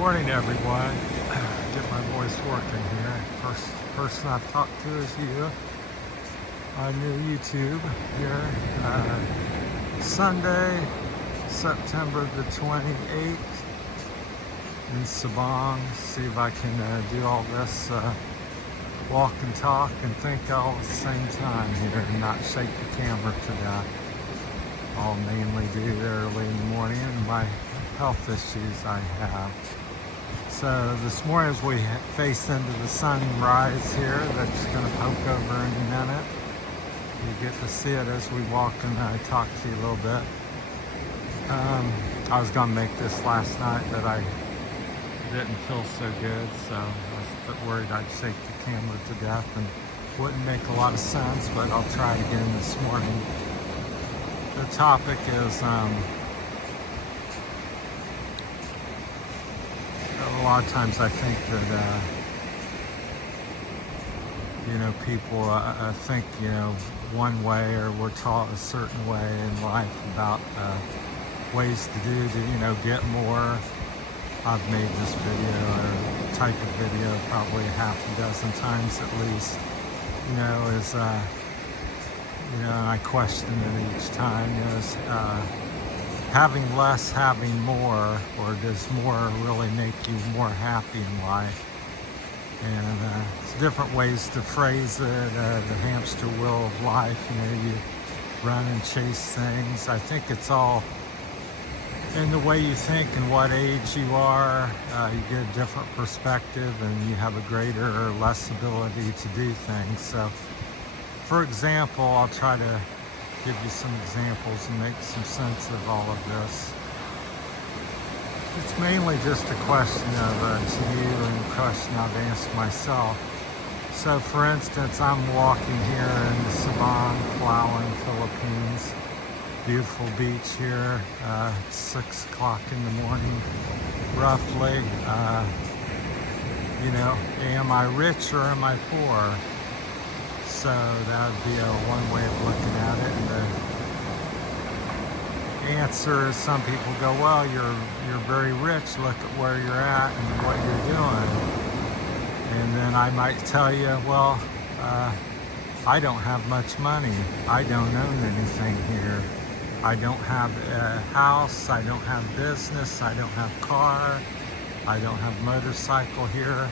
Morning, everyone. Get my voice working here. First person I've talked to is you on your YouTube here. Sunday, September the 28th in Sabang. See if I can do all this walk and talk and think all at the same time here and not shake the camera to death. I'll mainly do early in the morning and my health issues I have. So this morning as we face into the sunrise here, that's going to poke over in a minute. You get to see it as we walk and talk to you a little bit. I was going to make this last night, but I didn't feel so good, so I was a bit worried I'd shake the camera to death and wouldn't make a lot of sense, but I'll try again this morning. The topic is a lot of times I think that people think one way, or we're taught a certain way in life about ways to get more. I've made this video or type of video probably a half a dozen times at least, and I question it each time, is having less, having more, or does more really make you more happy in life? And it's different ways to phrase it. The hamster wheel of life, you run and chase things. I think it's all in the way you think and what age you are. You get a different perspective and you have a greater or less ability to do things. So, for example, I'll try to give you some examples and make some sense of all of this. It's mainly just a question of to you and a question I've asked myself. So for instance, I'm walking here in the Sabang, Palawan, Philippines. Beautiful beach here. It's 6 o'clock in the morning, roughly. Am I rich or am I poor? So that would be one way of looking at it. And the answer is, some people go, well, you're very rich, look at where you're at and what you're doing. And then I might tell you, well, I don't have much money. I don't own anything here. I don't have a house, I don't have business, I don't have car, I don't have motorcycle here.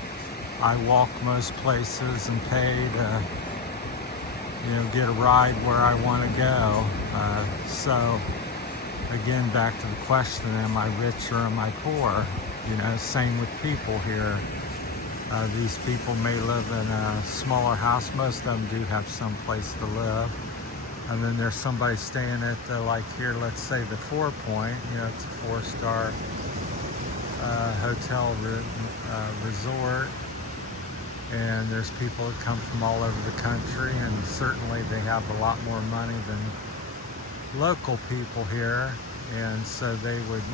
I walk most places and pay to get a ride where I want to go. So again, back to the question, am I rich or am I poor? Same with people here. These people may live in a smaller house. Most of them do have some place to live. And then there's somebody staying at like here, let's say the 4 Point, it's a 4-star hotel resort. And there's people that come from all over the country, and certainly they have a lot more money than local people here. And so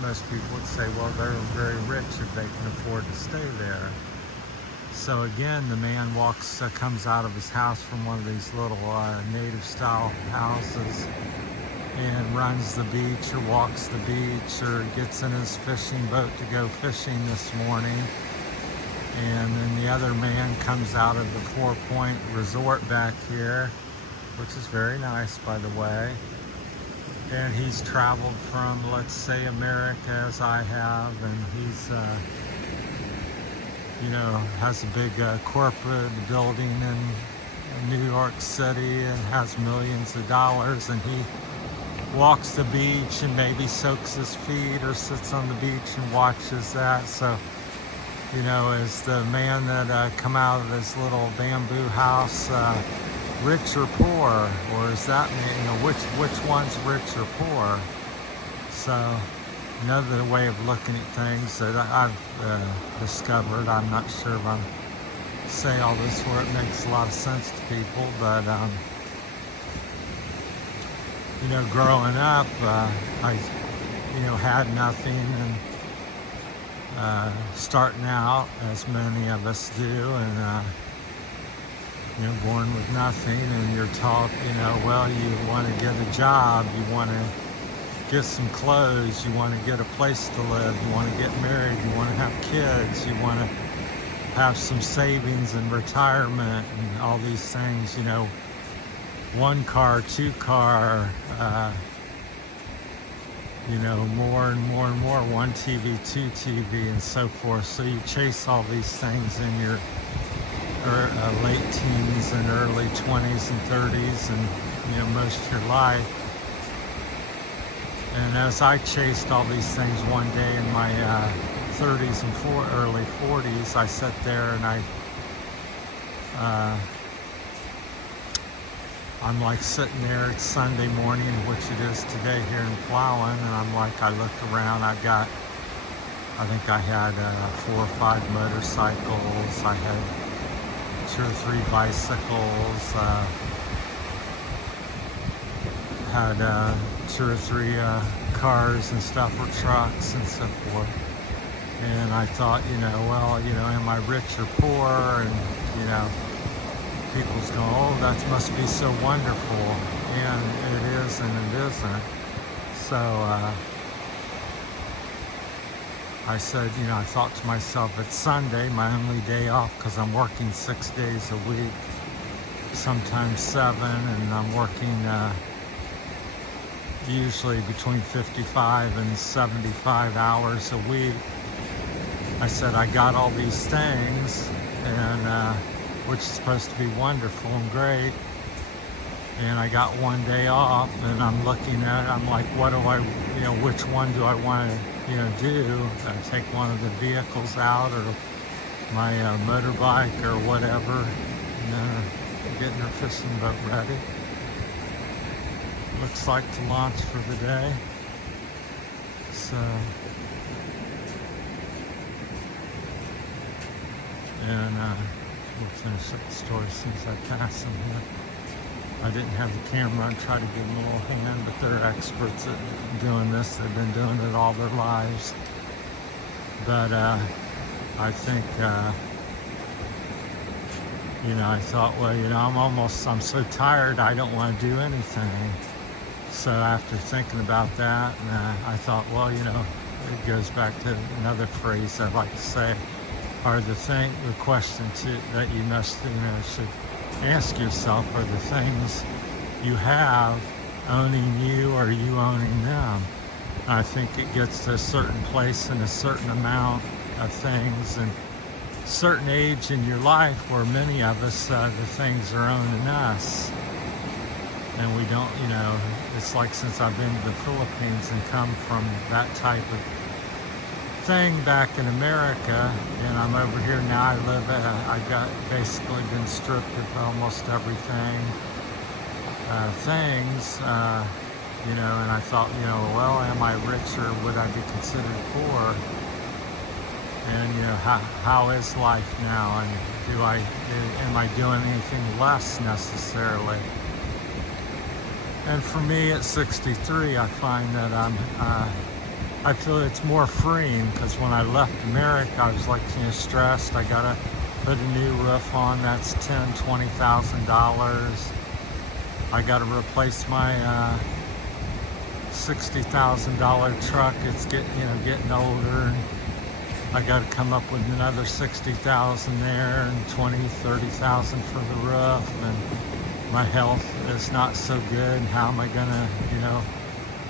most people would say, well, they're very rich if they can afford to stay there. So again, the man comes out of his house from one of these little native style houses and runs the beach or walks the beach or gets in his fishing boat to go fishing this morning. And then the other man comes out of the 4 Point resort back here, which is very nice, by the way. And he's traveled from, let's say, America, as I have, and he's, has a big corporate building in New York City and has millions of dollars, and he walks the beach and maybe soaks his feet or sits on the beach and watches that. So, is the man that come out of this little bamboo house rich or poor? Or is that, which one's rich or poor? So another way of looking at things that I've discovered, I'm not sure if I'm say all this where it makes a lot of sense to people, but growing up, I had nothing, and starting out, as many of us do, and born with nothing, and you're taught, well, you want to get a job, you want to get some clothes, you want to get a place to live, you want to get married, you want to have kids, you want to have some savings and retirement and all these things, you know, 1 car, 2 car, you know, more and more and more, 1 TV, 2 TV, and so forth. So you chase all these things in your late teens and early 20s and 30s and, you know, most of your life. And as I chased all these things one day in my 30s and early 40s, I sat there and I'm like sitting there, it's Sunday morning, which it is today here in Plowin, and I'm like, I looked around, I think I had 4 or 5 motorcycles, I had 2 or 3 bicycles, had 2 or 3 cars and stuff, or trucks and so forth. And I thought, you know, well, you know, am I rich or poor? And, you know, people's going, oh, that must be so wonderful. And it is and it isn't. So I said, you know, I thought to myself, it's Sunday, my only day off, because I'm working 6 days a week, sometimes 7, and I'm working usually between 55 and 75 hours a week. I said, I got all these things, and which is supposed to be wonderful and great, and I got 1 day off, and I'm looking at it, I'm like, what do I, you know, which one do I want to, you know, do? Take one of the vehicles out, or my motorbike, or whatever, and getting her fishing boat ready. Looks like to launch for the day. So, and we'll finish up the story as soon as I pass them here. I didn't have the camera and try to give them a little hand, but they're experts at doing this. They've been doing it all their lives. But I think, you know, I thought, well, you know, I'm so tired, I don't want to do anything. So after thinking about that, I thought, well, you know, it goes back to another phrase I like to say, are the question that you must, you know, should ask yourself, are the things you have owning you, or you owning them? I think it gets to a certain place and a certain amount of things and certain age in your life where many of us, the things are owning us. And we don't, you know, it's like since I've been to the Philippines and come from that type of thing back in America, and I'm over here now, I got basically been stripped of almost everything, you know, and I thought, you know, well, am I rich, or would I be considered poor? And, you know, how is life now, and am I doing anything less necessarily? And for me at 63, I find that I feel it's more freeing, because when I left America, I was like, you know, stressed. I gotta put a new roof on, that's $10,000, $20,000. I gotta replace my $60,000 truck. It's getting older, and I gotta come up with another $60,000 there, and $20,000-$30,000 for the roof. And my health is not so good. How am I gonna, you know,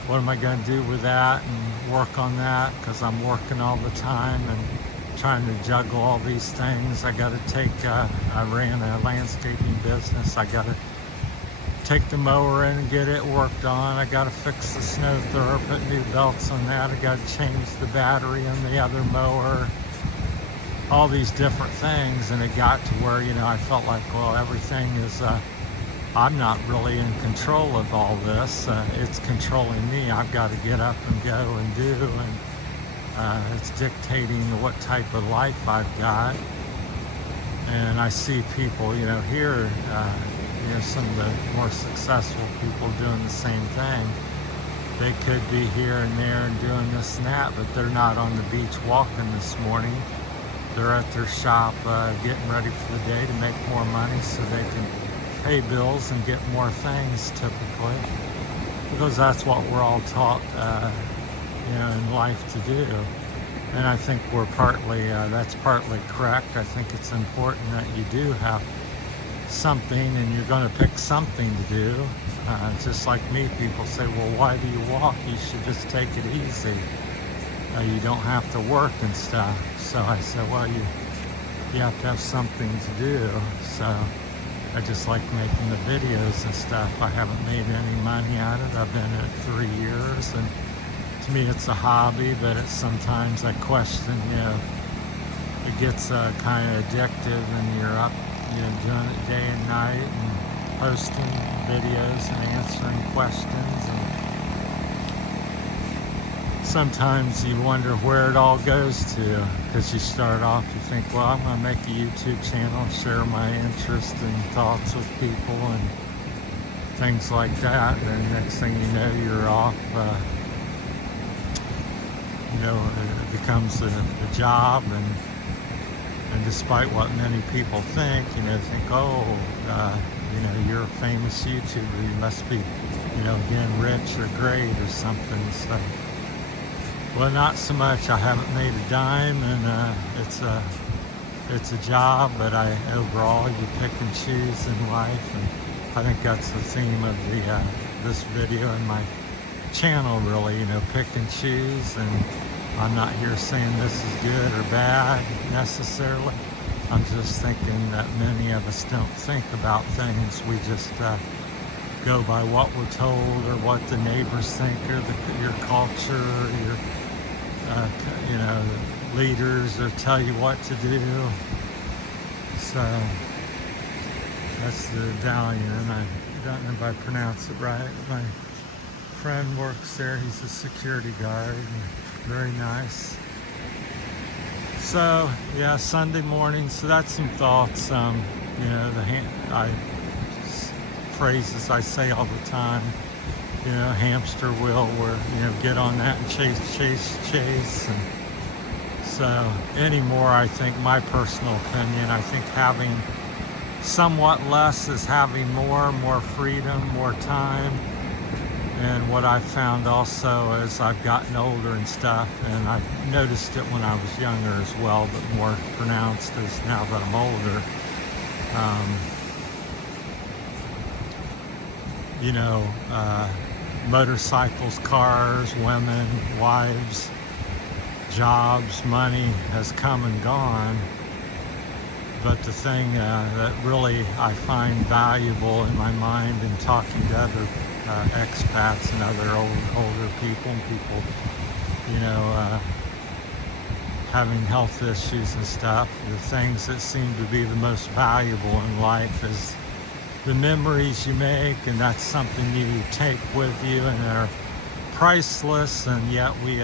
what am I gonna do with that and work on that? Because I'm working all the time and trying to juggle all these things. I gotta I ran a landscaping business. I gotta take the mower in and get it worked on. I gotta fix the snow thrower, put new belts on that. I gotta change the battery on the other mower. All these different things, and it got to where, you know, I felt like, well, everything is, I'm not really in control of all this. It's controlling me. I've got to get up and go and do, and it's dictating what type of life I've got. And I see people, you know, here, you know, some of the more successful people doing the same thing. They could be here and there and doing this and that, but they're not on the beach walking this morning. They're at their shop getting ready for the day to make more money so they can pay bills and get more things typically. because that's what we're all taught, in life to do. And I think that's partly correct. I think it's important that you do have something, and you're going to pick something to do. Just like me, people say, well, why do you walk? You should just take it easy. You don't have to work and stuff. So I said, well, you have to have something to do. So I just like making the videos and stuff. I haven't made any money out of it. I've been in it 3 years, and to me it's a hobby, but sometimes I question, it gets kind of addictive, and you're up, doing it day and night, and posting videos and answering questions, and sometimes you wonder where it all goes to, because you start off, you think, well, I'm going to make a YouTube channel, share my interest and thoughts with people and things like that, and then next thing you know, you're off, it becomes a job, and despite what many people think, oh, you're a famous YouTuber, you must be, again, rich or great or something. So, well, not so much. I haven't made a dime, and it's a job, but overall, you pick and choose in life, and I think that's the theme of this video and my channel, really, pick and choose. And I'm not here saying this is good or bad necessarily. I'm just thinking that many of us don't think about things. We just go by what we're told, or what the neighbors think, or your culture, or your leaders, or tell you what to do. So that's the Dalian. I don't know if I pronounce it right. My friend works there. He's a security guard. Very nice. So yeah, Sunday morning. So that's some thoughts. Phrases I say all the time. Hamster wheel, where get on that and chase. And so anymore, I think, my personal opinion, I think having somewhat less is having more freedom, more time. And what I've found also as I've gotten older and stuff, and I've noticed it when I was younger as well, but more pronounced as now that I'm older, motorcycles, cars, women, wives, jobs, money has come and gone. But the thing that really I find valuable in my mind in talking to other expats and other older people, and people, having health issues and stuff, the things that seem to be the most valuable in life is the memories you make, and that's something you take with you, and they're priceless, and yet we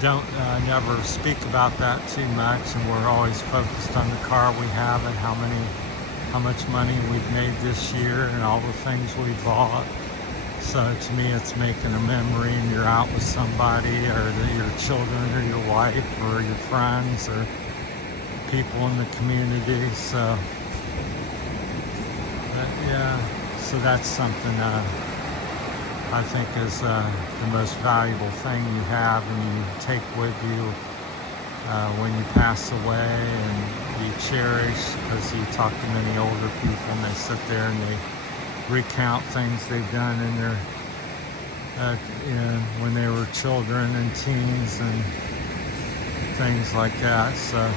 don't never speak about that too much, and we're always focused on the car we have and how much money we've made this year and all the things we bought. So to me, it's making a memory, and you're out with somebody, or your children, or your wife, or your friends, or people in the community. So so that's something I think is the most valuable thing you have, and you take with you when you pass away, and you cherish, because you talk to many older people, and they sit there and they recount things they've done in their when they were children and teens and things like that. So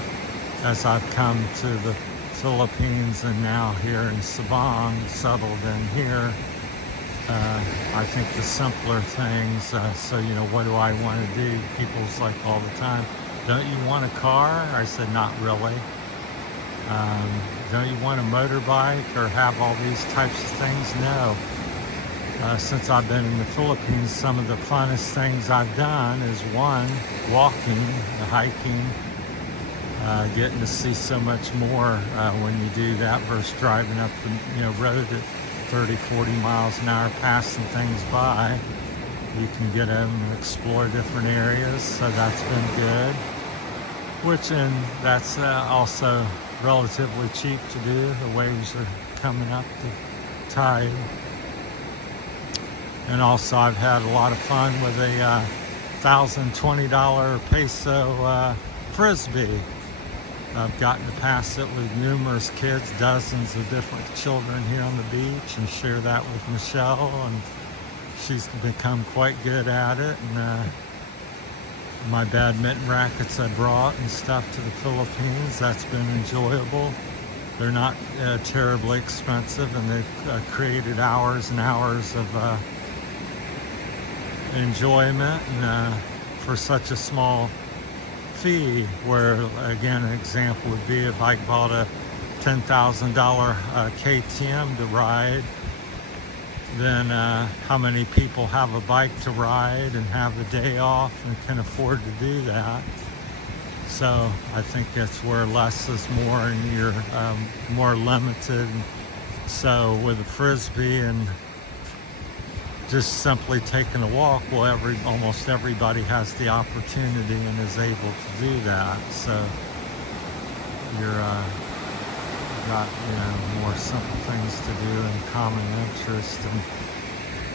as I've come to the Philippines, and now here in Sabang, settled in here, I think the simpler things, so what do I want to do? People's like all the time, don't you want a car? I said, not really. Don't you want a motorbike or have all these types of things? No. Since I've been in the Philippines, some of the funnest things I've done is, one, walking, hiking, getting to see so much more when you do that versus driving up the road at 30, 40 miles an hour, passing things by. You can get in and explore different areas, so that's been good. And that's also relatively cheap to do. The waves are coming up the tide. And also I've had a lot of fun with a $1,020 peso Frisbee. I've gotten to pass it with numerous kids, dozens of different children here on the beach, and share that with Michelle, and she's become quite good at it. And my badminton rackets I brought and stuff to the Philippines, that's been enjoyable. They're not terribly expensive, and they've created hours and hours of enjoyment, and for such a small fee, where again an example would be if I bought a $10,000 KTM to ride, then how many people have a bike to ride and have a day off and can afford to do that? So I think that's where less is more, and you're more limited. So with a Frisbee and just simply taking a walk, well, almost everybody has the opportunity and is able to do that. So you're got more simple things to do and common interest, and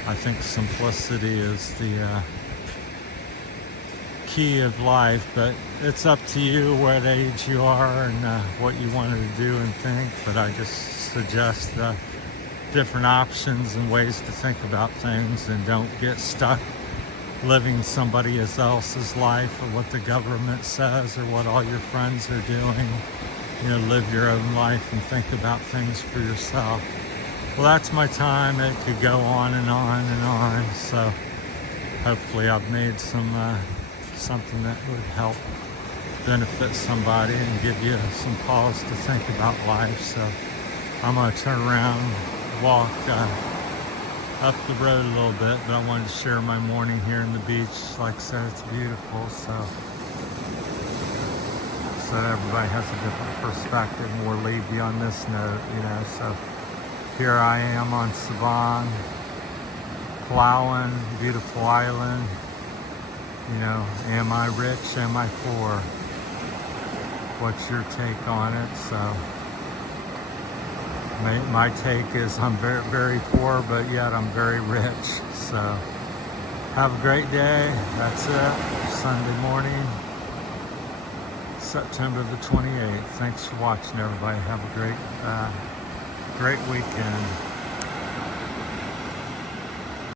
I think simplicity is the key of life. But it's up to you what age you are and what you wanted to do and think. But I just suggest different options and ways to think about things, and don't get stuck living somebody else's life or what the government says or what all your friends are doing. Live your own life and think about things for yourself. Well, that's my time. It could go on and on and on. So hopefully I've made something that would help benefit somebody and give you some pause to think about life. So I'm going to turn around, walk up the road a little bit, but I wanted to share my morning here in the beach. Like I said, it's beautiful, so everybody has a different perspective, and we'll leave you on this note, so here I am on Sabang, Palawan, beautiful island. Am I rich? Am I poor? What's your take on it? So my take is I'm very, very poor, but yet I'm very rich. So have a great day. That's it. Sunday morning, September the 28th. Thanks for watching, everybody. Have a great weekend.